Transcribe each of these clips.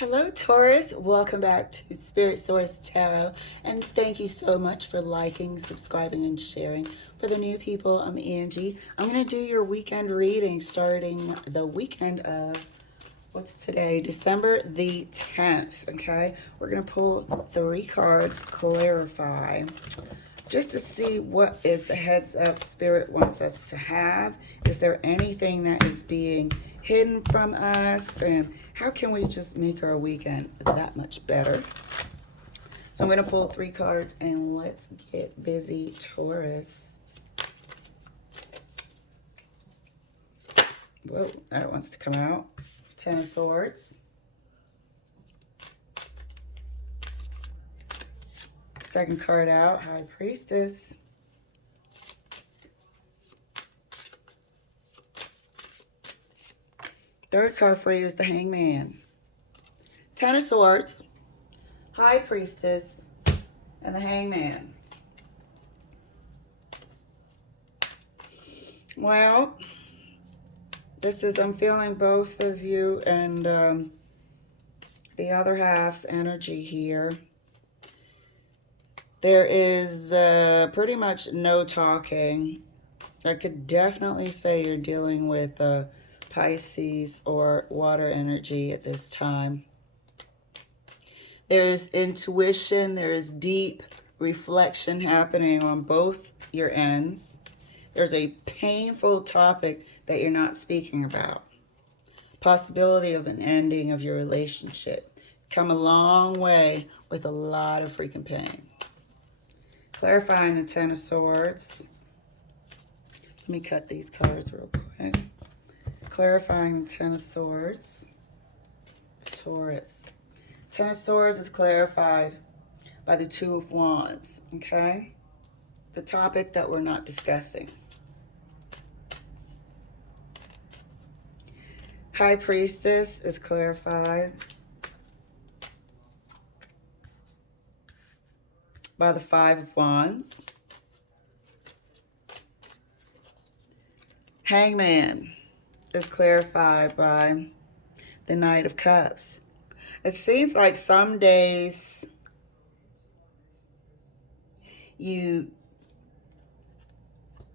Hello, Taurus. Welcome back to Spirit Source Tarot. And thank you so much for liking, subscribing, and sharing. For the new people, I'm Angie. I'm going to do your weekend reading starting the weekend of, what's today? December the 10th, okay? We're going to pull 3 cards, clarify, just to see what is the heads up Spirit wants us to have. Is there anything that is being hidden from us? And how can we just make our weekend that much better? So I'm going to pull 3 cards and let's get busy, Taurus. Whoa, that wants to come out. 10 of Swords. Second card out, High Priestess. Third card for you is the Hangman. 10 of Swords, High Priestess, and the Hangman. Well, this is, I'm feeling both of you and the other half's energy here. There is pretty much no talking. I could definitely say you're dealing with Pisces or water energy at this time. There's intuition, there's deep reflection happening on both your ends. There's a painful topic that you're not speaking about. Possibility of an ending of your relationship. Come a long way with a lot of freaking pain. Clarifying the 10 of Swords. Let me cut these cards real quick. Clarifying the 10 of Swords. Taurus. 10 of Swords is clarified by the 2 of Wands, okay? The topic that we're not discussing. High Priestess is clarified by the 5 of Wands. Hangman is clarified by the Knight of Cups. It seems like some days you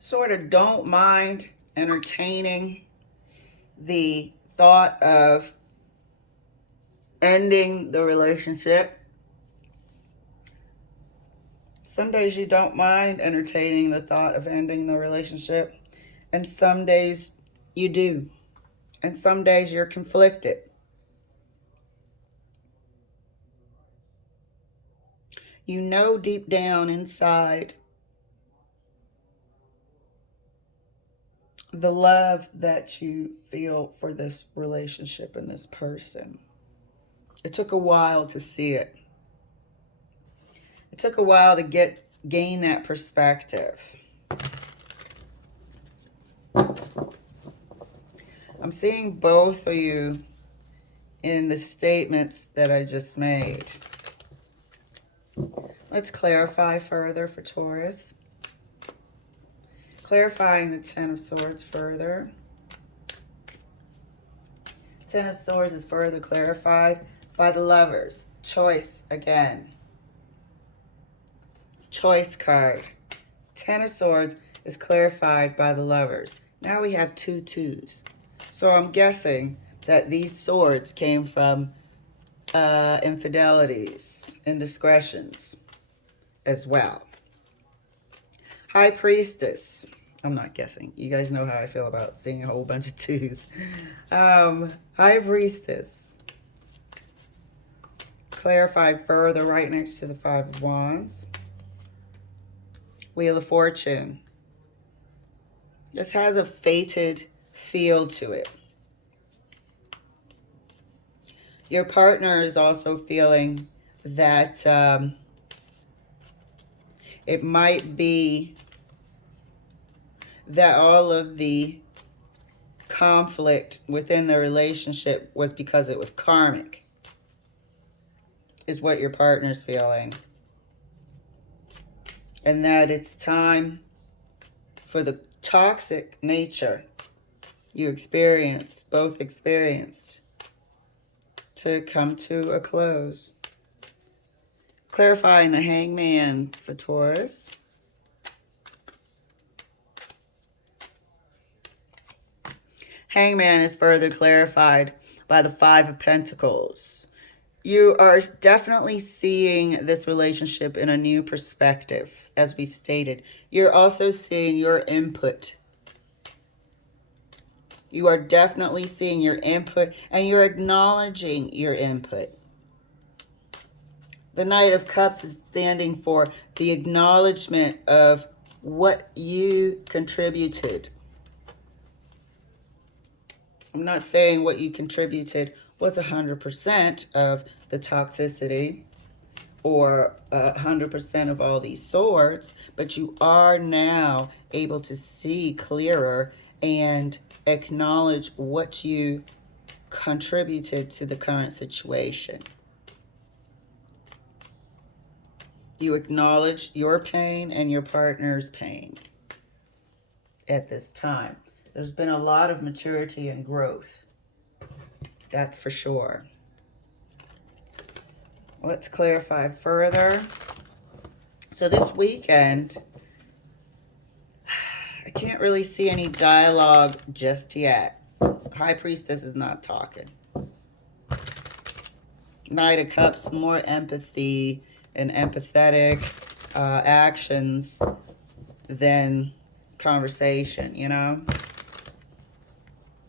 sort of don't mind entertaining the thought of ending the relationship. Some days you don't mind entertaining the thought of ending the relationship, and some days you do, and some days you're conflicted. You know deep down inside the love that you feel for this relationship and this person. It took a while to see it. It took a while to gain that perspective. I'm seeing both of you in the statements that I just made. Let's clarify further for Taurus. Clarifying the 10 of Swords further. 10 of Swords is further clarified by the Lovers. Choice again. Choice card. 10 of Swords is clarified by the Lovers. Now we have 2 twos. So I'm guessing that these swords came from infidelities, indiscretions as well. High Priestess. I'm not guessing. You guys know how I feel about seeing a whole bunch of twos. High Priestess. Clarified further right next to the 5 of Wands. Wheel of Fortune. This has a fated feel to it. Your partner is also feeling that it might be that all of the conflict within the relationship was because it was karmic, is what your partner's feeling. And that it's time for the toxic nature you both experienced, to come to a close. Clarifying the Hangman for Taurus. Hangman is further clarified by the Five of Pentacles. You are definitely seeing this relationship in a new perspective, as we stated. You're also seeing your input. You are definitely seeing your input, and you're acknowledging your input. The Knight of Cups is standing for the acknowledgement of what you contributed. I'm not saying what you contributed was 100% of the toxicity or 100% of all these swords, but you are now able to see clearer and acknowledge what you contributed to the current situation. You acknowledge your pain and your partner's pain at this time. There's been a lot of maturity and growth. That's for sure. Let's clarify further. So this weekend, I can't really see any dialogue just yet. High Priestess is not talking. Knight of Cups, more empathy and empathetic actions than conversation, you know?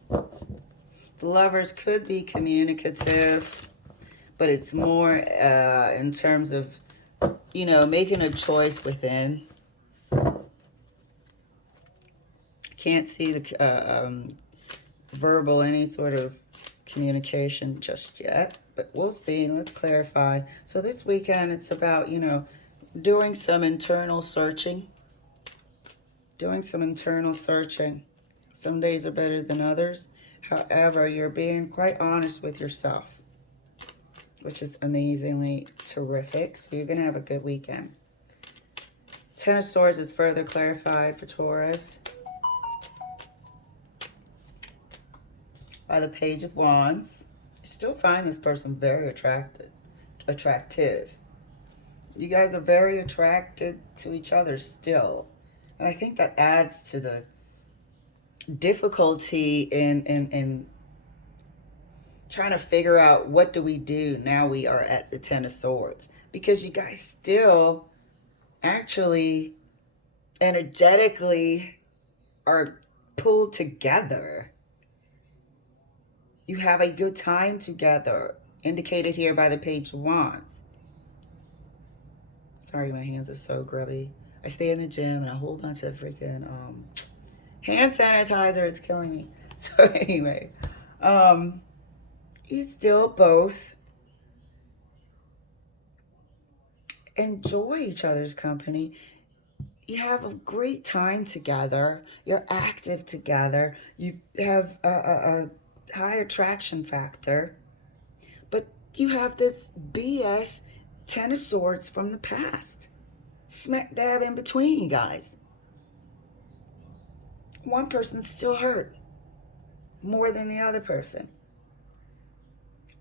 The Lovers could be communicative, but it's more in terms of, you know, making a choice within. Can't see the verbal, any sort of communication just yet, but we'll see. Let's clarify. So this weekend, it's about, you know, doing some internal searching. Doing some internal searching. Some days are better than others. However, you're being quite honest with yourself, which is amazingly terrific. So you're going to have a good weekend. Ten of Swords is further clarified for Taurus by the Page of Wands. You still find this person very attractive. You guys are very attracted to each other still. And I think that adds to the difficulty in trying to figure out what do we do now we are at the Ten of Swords. Because you guys still actually energetically are pulled together. You have a good time together, indicated here by the Page of Wands. Sorry, my hands are so grubby. I stay in the gym and a whole bunch of freaking hand sanitizer. It's killing me. So anyway, you still both enjoy each other's company. You have a great time together. You're active together. You have a high attraction factor. But you have this BS Ten of Swords from the past. Smack dab in between you guys. One person's still hurt more than the other person.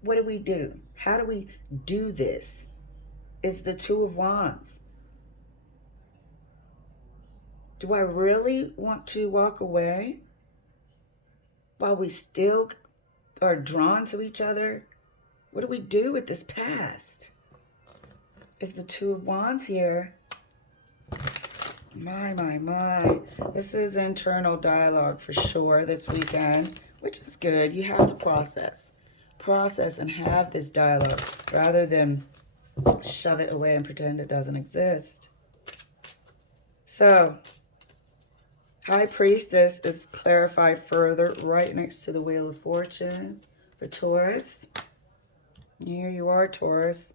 What do we do? How do we do this? It's the Two of Wands. Do I really want to walk away while we still are drawn to each other? What do we do with this past? It's the Two of Wands here. My. This is internal dialogue for sure this weekend, which is good. You have to process and have this dialogue rather than shove it away and pretend it doesn't exist. So, High Priestess is clarified further right next to the Wheel of Fortune for Taurus. Here you are, Taurus.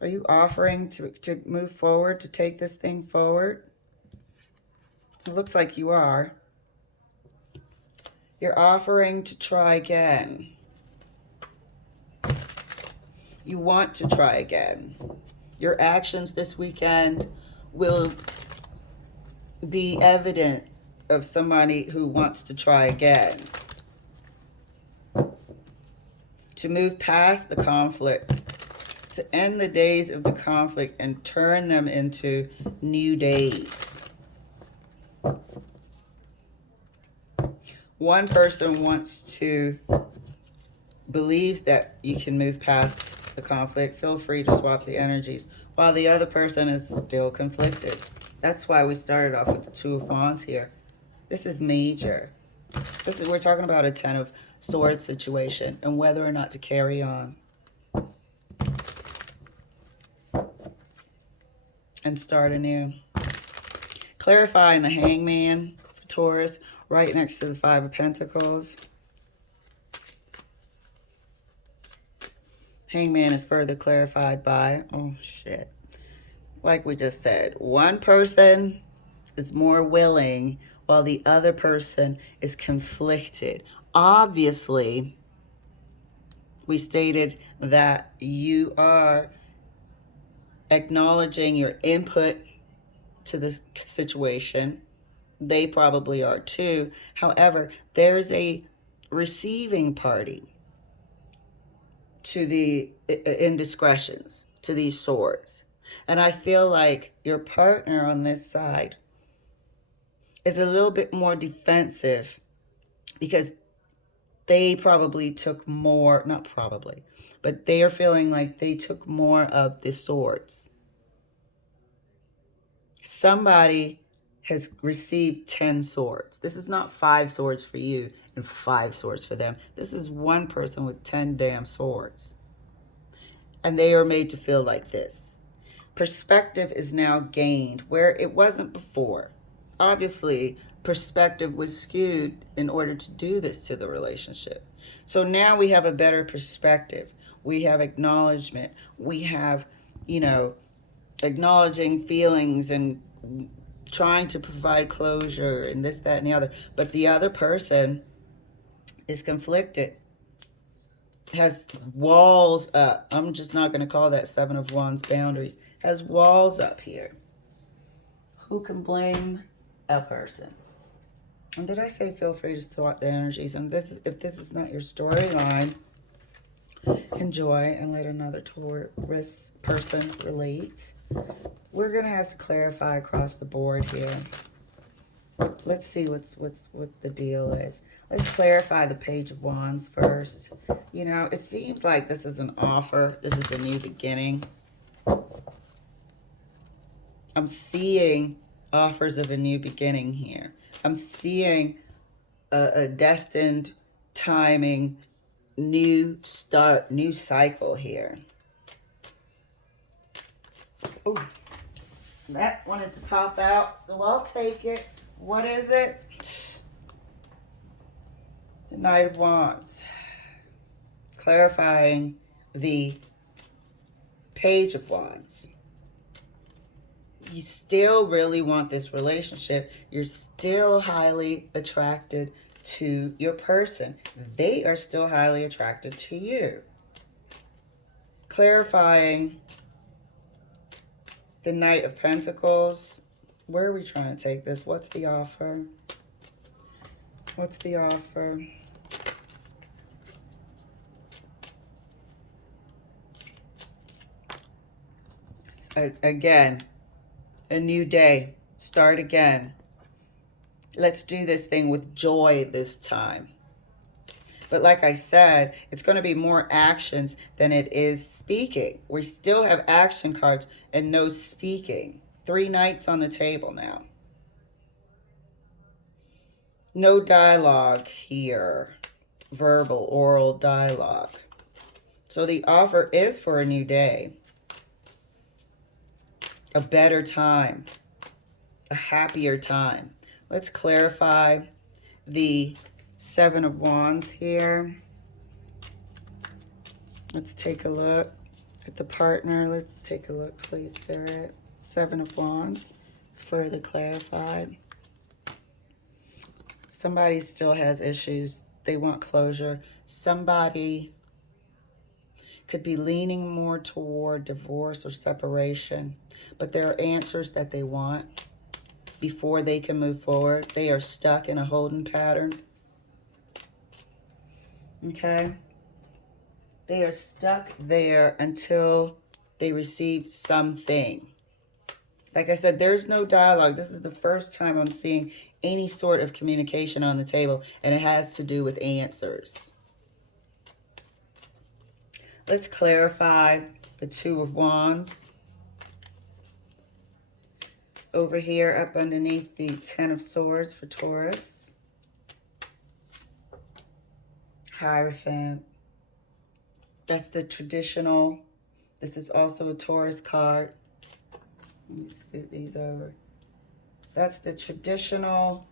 Are you offering to move forward, to take this thing forward? It looks like you are. You're offering to try again. You want to try again. Your actions this weekend will be evident of somebody who wants to try again. to move past the conflict, to end the days of the conflict and turn them into new days. One person believes that you can move past the conflict. Feel free to swap the energies, while the other person is still conflicted. That's why we started off with the Two of Wands here. This is major. We're talking about a Ten of Swords situation and whether or not to carry on and start anew. Clarifying the Hangman for Taurus, right next to the Five of Pentacles. Hangman is further clarified by, oh shit, like we just said, one person is more willing while the other person is conflicted. Obviously, we stated that you are acknowledging your input to the situation. They probably are too. However, there's a receiving party to the indiscretions, to these swords. And I feel like your partner on this side is a little bit more defensive because they probably took more, not probably, but they are feeling like they took more of the swords. Somebody has received 10 swords. This is not 5 swords for you and 5 swords for them. This is one person with 10 damn swords. And they are made to feel like this. Perspective is now gained where it wasn't before. Obviously, perspective was skewed in order to do this to the relationship. So now we have a better perspective. We have acknowledgement. We have, acknowledging feelings and trying to provide closure and this, that, and the other. But the other person is conflicted, has walls up. I'm just not going to call that Seven of Wands boundaries. Has walls up here. Who can blame a person? And did I say feel free to swap the energies? And if this is not your storyline, enjoy and let another Taurus person relate. We're going to have to clarify across the board here. Let's see what the deal is. Let's clarify the Page of Wands first. It seems like this is an offer. This is a new beginning. I'm seeing offers of a new beginning here. I'm seeing a destined timing, new start, new cycle here. Ooh, that wanted to pop out, so I'll take it. What is it? The Knight of Wands. Clarifying the Page of Wands. You still really want this relationship. You're still highly attracted to your person. They are still highly attracted to you. Clarifying the Knight of Pentacles. Where are we trying to take this? What's the offer? What's the offer? Again, a new day. Start again. Let's do this thing with joy this time. But like I said, it's going to be more actions than it is speaking. We still have action cards and no speaking. 3 knights on the table now. No dialogue here. Verbal, oral dialogue. So the offer is for a new day. A better time. A happier time. Let's clarify the Seven of Wands here. Let's take a look at the partner. Let's take a look, please, Spirit. Seven of Wands is further clarified. Somebody still has issues. They want closure. Somebody could be leaning more toward divorce or separation, but there are answers that they want before they can move forward. They are stuck in a holding pattern. Okay? They are stuck there until they receive something. Like I said, there's no dialogue. This is the first time I'm seeing any sort of communication on the table, and it has to do with answers. Let's clarify the Two of Wands. Over here, up underneath the Ten of Swords for Taurus. Hierophant. That's the traditional. This is also a Taurus card. Let me scoot these over. That's the traditional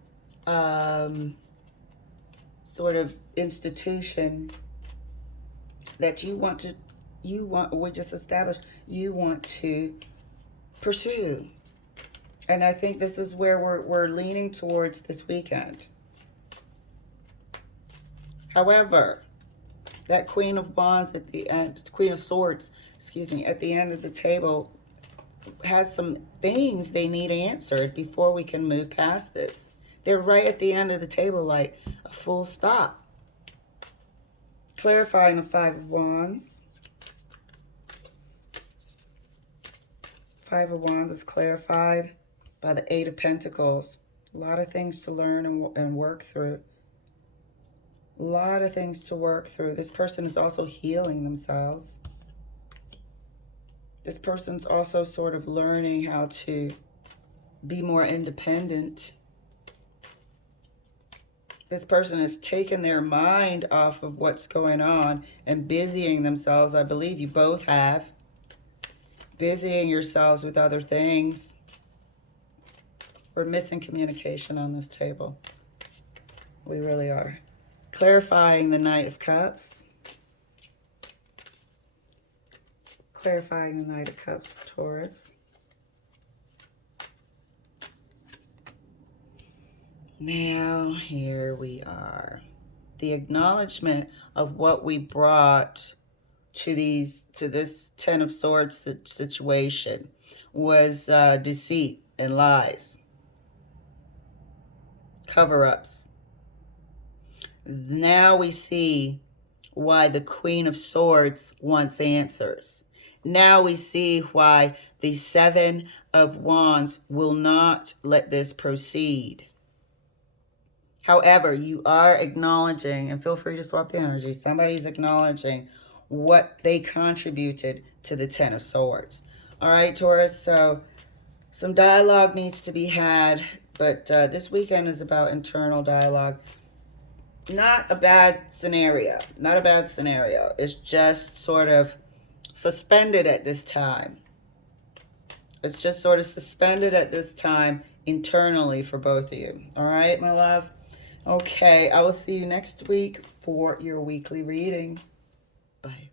sort of institution that we just established, you want to pursue. And I think this is where we're leaning towards this weekend. However, that Queen of Wands at the end, Queen of Swords, excuse me, at the end of the table has some things they need answered before we can move past this. They're right at the end of the table, like a full stop. Clarifying the Five of Wands. Five of Wands is clarified by the Eight of Pentacles. A lot of things to learn and work through. A lot of things to work through. This person is also healing themselves. This person's also sort of learning how to be more independent. This person has taken their mind off of what's going on and busying themselves. I believe you both have. Busying yourselves with other things. We're missing communication on this table. We really are. Clarifying the Knight of Cups. Clarifying the Knight of Cups for Taurus. Now, here we are. The acknowledgement of what we brought to this Ten of Swords situation was deceit and lies. Cover-ups. Now we see why the Queen of Swords wants answers. Now we see why the Seven of Wands will not let this proceed. However, you are acknowledging, and feel free to swap the energy, somebody's acknowledging what they contributed to the Ten of Swords. All right, Taurus, so some dialogue needs to be had, but this weekend is about internal dialogue. Not a bad scenario. Not a bad scenario. It's just sort of suspended at this time. It's just sort of suspended at this time internally for both of you. All right, my love? Okay, I will see you next week for your weekly reading. Bye.